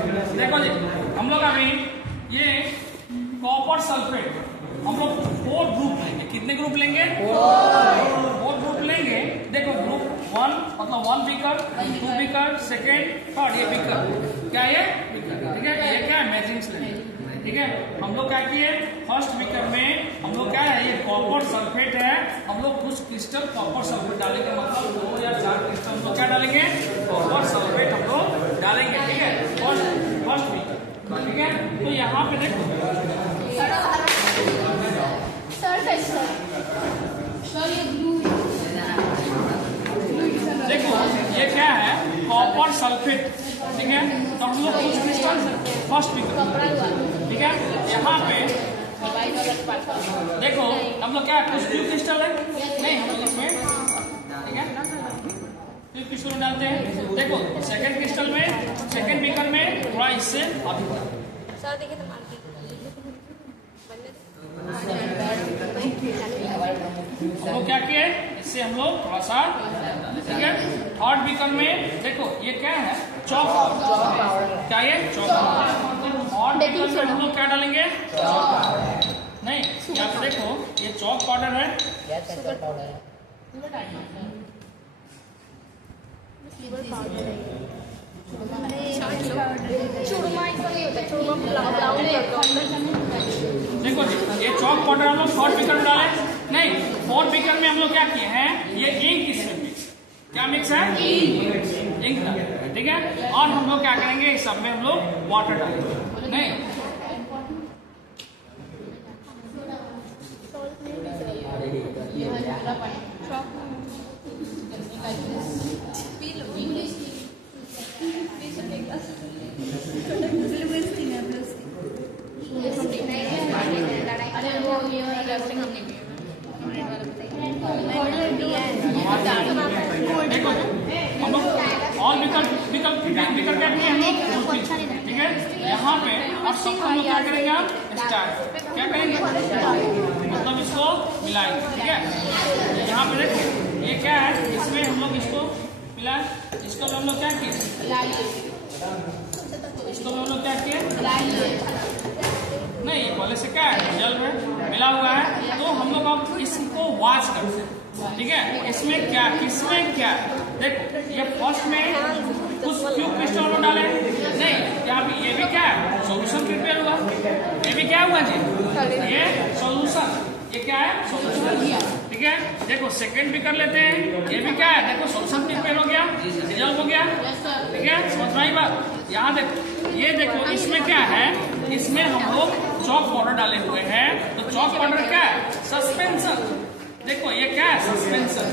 देखो जी, हम लोग अभी ये कॉपर सल्फेट हम लोग 4 ग्रुप लेंगे। कितने ग्रुप लेंगे? 4 ग्रुप लेंगे। देखो ग्रुप 1 मतलब 1 बीकर, 2 बीकर, सेकेंड, थर्ड, ये बीकर क्या है? बीकर, ठीक है। ये क्या है? मेजरिंग सिलेंडर, ठीक है। हम लोग क्या किए? फर्स्ट बीकर में हम लोग क्या है? ये कॉपर सल्फेट है, हम लोग कुछ क्रिस्टल कॉपर सल्फेट डालेंगे, मतलब 2 या 4 क्रिस्टल हम लोग क्या डालेंगे? कॉपर सल्फेट हम लोग डालेंगे, ठीक है। फर्स्ट बीकर, ठीक है। तो यहाँ पे देखो देखो ये क्या है? कॉपर सल्फेट, ठीक है। तो हम लोग कुछ क्रिस्टल फर्स्ट बीकर, ठीक है। यहाँ पे देखो हम लोग क्या कुछ ब्लू क्रिस्टल है नहीं, हम लोग इसमें, ठीक है, ब्लू क्रिस्टल डालते हैं। देखो सेकंड क्रिस्टल में, सेकंड बीकर में थोड़ा इससे अभी सर देखिए तो मार हम लोग क्या किए? इससे हम लोग थोड़ा सा, ठीक है। थर्ड बीकर में देखो ये क्या है? चॉक पाउडर, क्या ये? Chalk powder. और बीकर में हम लोग क्या डालेंगे? नहीं, यहाँ पे देखो ये चॉक पाउडर है, देखो जी ये चॉक पाउडर हम लोग फोर्थ बीकर में डाले नहीं, फोर्थ बीकर में हम लोग क्या किए हैं? ये इंक इसमें मिक्स, क्या मिक्स है? इंक डाले, ठीक है। और हम लोग क्या करेंगे? इस सब में हम लोग वाटर डालेंगे, नहीं देखो हम लोग और विकल्प क्या किए हम लोग, ठीक है। यहाँ पे अब सब हम लोग क्या करेंगे? आप स्टार्ट क्या करेंगे? मतलब इसको मिलाएंगे, ठीक है। यहाँ पे देखो ये क्या है? इसमें हम लोग इसको मिलाए, इसको हम लोग क्या किए? इसको हम लोग क्या किए? नहीं, ये पहले से क्या है? जल में मिला हुआ है, तो हम लोग अब इसको वॉश करते हैं, ठीक है। इसमें क्या, किसमें क्या? देखो ये फर्स्ट में कुछ क्यूब क्रिस्टल हम डाले नहीं, यहाँ पे ये भी क्या है? सॉल्यूशन प्रिपेयर हुआ, ये भी क्या हुआ जी? ये सॉल्यूशन, ये क्या है? सॉल्यूशन, ठीक है। देखो सेकंड भी कर लेते हैं, ये भी क्या है? देखो सॉल्यूशन प्रिपेयर हो गया, रिजल्ट हो गया, ठीक है। समझ में आई बात? यहाँ देखो ये देखो इसमें क्या है? इसमें हम लोग चॉक पाउडर डाले हुए हैं, तो चॉक पाउडर क्या है? सस्पेंशन। देखो ये क्या है? सस्पेंशन।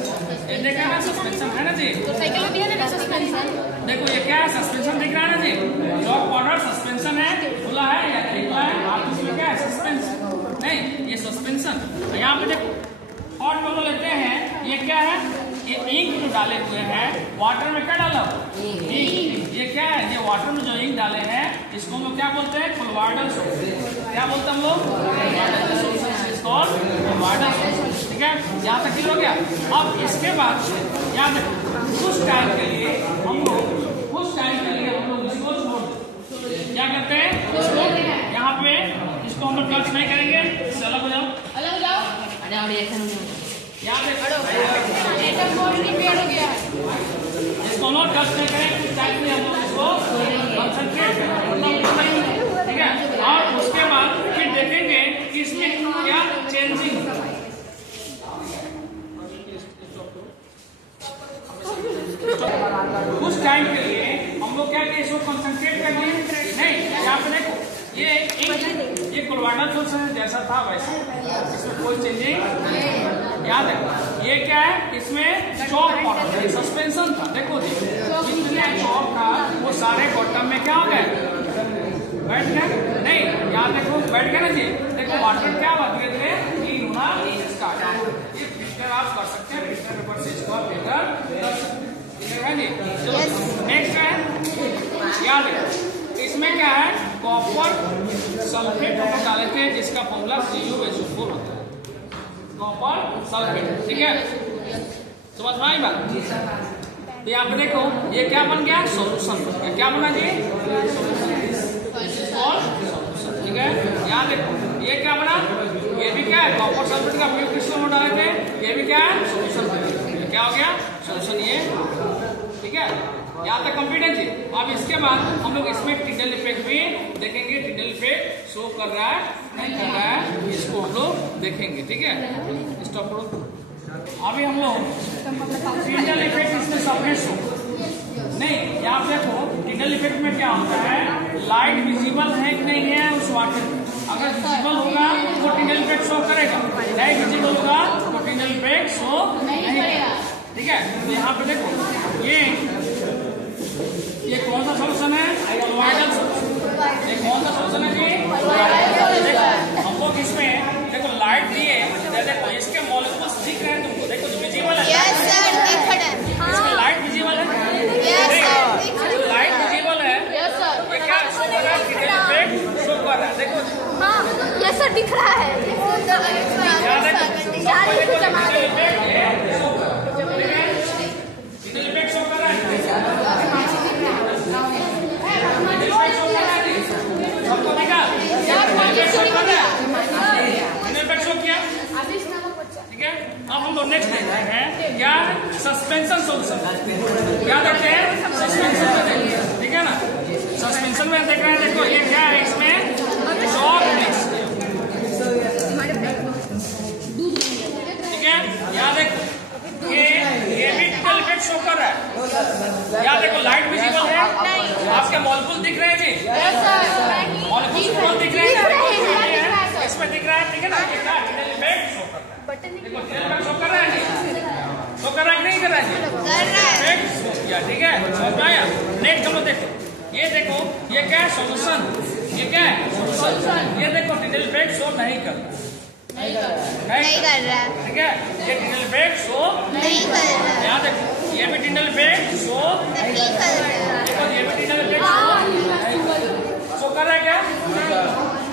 ये देखा ना, सस्पेंशन है ना जी? तो साइकिल में दिया ना सस्पेंशन। देखो ये क्या है? सस्पेंशन दिख रहा है ना जी? चॉक पाउडर सस्पेंशन है, खुला है या खुला है? आप इसमें क्या है? सस्पेंशन, नहीं ये सस्पेंशन। यहाँ पे देखो और हम लोग लेते हैं, ये क्या है? ये इंक जो डाले हुए हैं, वाटर में क्या डाला? इंक। ये क्या है? ये वाटर में जो इंक डाले हैं, इसको हम लोग क्या बोलते हैं? Colloidal solution. क्या बोलते हैं हम लोग? कोलॉइडल सॉल्यूशन, ठीक है। यहाँ तक क्लियर हो गया। अब इसके बाद यहाँ देखो कुछ टाइम के लिए हम लोग इसको छोड़ क्या करते हैं? इसको यहाँ पे इसको हम लोग टच नहीं करेंगे, इससे अलग हो जाओ, अलग हो जाओ। यहाँ पे हो गया है, इसको हम लोग टच नहीं करें, कुछ टाइम के लिए हम लोग इसको कंसंट्रेट करें, ठीक है। और उसके बाद फिर देखेंगे कि इसमें क्या चेंजिंग, कुछ टाइम के लिए हम लोग क्या किए? इसको कंसंट्रेट कर लिए नहीं। यहाँ पे देखो ये कोलॉइडल सॉल्यूशन जैसा था वैसा, इसमें कोई चेंजिंग। याद है ये क्या है? इसमें चॉक पाउडर सस्पेंशन था। देखो जी जितने चॉक था वो सारे बॉटम में क्या हो गए? बैठ गए नहीं। यहाँ देखो बैठ गए ना जी। देखो वाटर क्या हुआ? धीरे धीरे क्लीन होना स्टार्ट। ये फिल्टर आप कर सकते हैं, फिल्टर पेपर से इसको आप फिल्टर कर सकते हैं, ठीक है जी। नेक्स्ट है याद है इसमें क्या है? कॉपर सल्फेट हम डाले थे, जिसका फॉर्मूला CuSO4 होता है, कॉपर सल्फेट, ठीक है। समझ में आई बात? तो यहाँ पे देखो ये क्या बन गया? सॉल्यूशन बन गया। क्या बना जी? गया। यहाँ देखो ये क्या बना, ये भी क्या है कॉपर सल्फेट का उपयोग किस में डाले थे, ये भी क्या है सोल्यूशन, क्या हो गया सोल्यूशन ये, ठीक है। यहाँ तक कंप्लीट है जी। अब इसके बाद हम लोग इसमें टिंडल इफेक्ट भी देखेंगे, टिंडल इफेक्ट शो कर रहा है नहीं कर रहा है, इसको हम लोग देखेंगे, ठीक है। स्टॉप करो। अभी हम लोग टिंडल इफेक्ट इसमें सफेद शो नहीं, यहाँ देखो टिंडल इफेक्ट में क्या होता है, लाइट विजिबल है कि नहीं है उस वाटर में, अगर विजिबल होगा तो टिंडल इफेक्ट शो करेगा, नहीं विजिबल होगा तो टिंडल इफेक्ट शो नहीं करेगा, ठीक है। तो यहाँ पे देखो ये कौन सा सोल्यूशन है, कोलोइडल सोल्यूशन। ये कौन सा सोल्यूशन है जी, हम लोग इसमें देखो लाइट दिए, देखो इसके मॉलिक्यूल्स दिख रहे हैं तुमको, देखो विजिबल है, इसमें लाइट विजिबल है, लाइट विजिबल है, ये क्या शो कर रहा है, टिंडल इफेक्ट शो कर रहा है, देखो यस सर दिख रहा है। अब हम लोग नेक्स्ट देखते हैं क्या, सस्पेंशन सोल्यूशन, क्या देखते हैं सस्पेंशन में, ठीक है ना। सस्पेंशन में देख रहे हैं, देखो ये क्या है, इसमें सॉल्ट मिक्स, ठीक है। यहाँ देखो ये भी टिंडल इफेक्ट शो कर रहा है, यहाँ देखो लाइट विजिबल है, आपके मॉलिक्यूल दिख रहे हैं जी, मॉलिक्यूल दिख रहे हैं, इसमें दिख रहा है, ठीक है ना। टिंडल इफेक्ट शो कर रहा है, देखो टिंडल इफेक्ट शो कर रहा है, शो कर रहा है नहीं कर रहा है, ठीक है। समझ आया। नेक्स्ट हम लोग देखो, ये देखो ये क्या है सोल्यूशन, ये क्या है सोल्यूशन, ये देखो टिंडल इफेक्ट शो नहीं कर रहा, नहीं कर रहा, ठीक है। ये टिंडल इफेक्ट शो नहीं कर रहा, यहाँ देखो ये भी टिंडल इफेक्ट शो नहीं कर रहा, देखो ये भी टिंडल इफेक्ट शो कर रहा है क्या,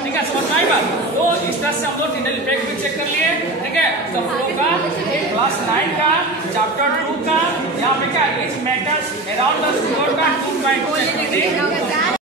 ठीक है। समझ में आई बात। तो इस तरह से हम लोग टिंडल इफेक्ट भी चेक कर लिए, ठीक है। तो हम लोग का क्लास 9 का चैप्टर 2 का यहाँ पे क्या इज मैटर्स अराउंड द का 2.2